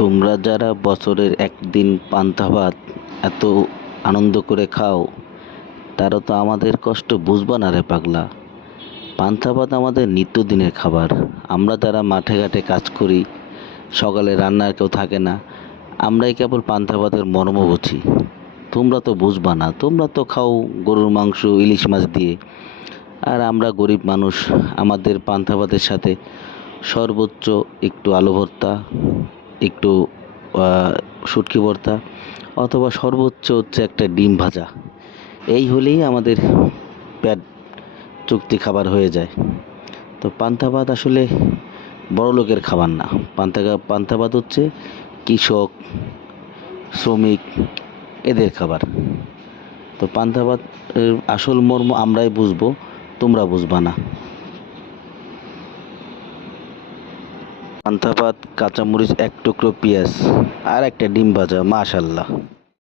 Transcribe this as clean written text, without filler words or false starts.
তোমরা যারা বছরের একদিন পান্তা ভাত এত আনন্দ করে খাও, তারা তো আমাদের কষ্ট বুঝবা না রে পাগলা। পান্তা ভাত আমাদের নিত্যদিনের খাবার। আমরা যারা মাঠে ঘাটে কাজ করি, সকালে রান্নার কেউ থাকে না, আমরাই কেবল পান্তা ভাতের মর্ম বুঝি। তোমরা তো বুঝবা না, তোমরা তো খাও গরুর মাংস, ইলিশ মাছ দিয়ে। আর আমরা গরিব মানুষ, আমাদের পান্তা ভাতের সাথে সর্বোচ্চ একটু আলু ভর্তা, একটু শুটকি ভর্তা, অথবা সর্বোচ্চ হচ্ছে একটা ডিম ভাজা। এই হলেই আমাদের পেট চুক্তি খাবার হয়ে যায়। তো পান্তা ভাত আসলে বড় লোকের খাবার না। পান্তা ভাত হচ্ছে কৃষক, শ্রমিক, এদের খাবার। তো পান্তা ভাত আসল মর্ম আমরাই বুঝবো, তোমরা বুঝবা না। পান্তা ভাত, কাঁচামরিচ, এক টুকরো পেঁয়াজ আর একটা ডিম ভাজা, মাশাল্লাহ।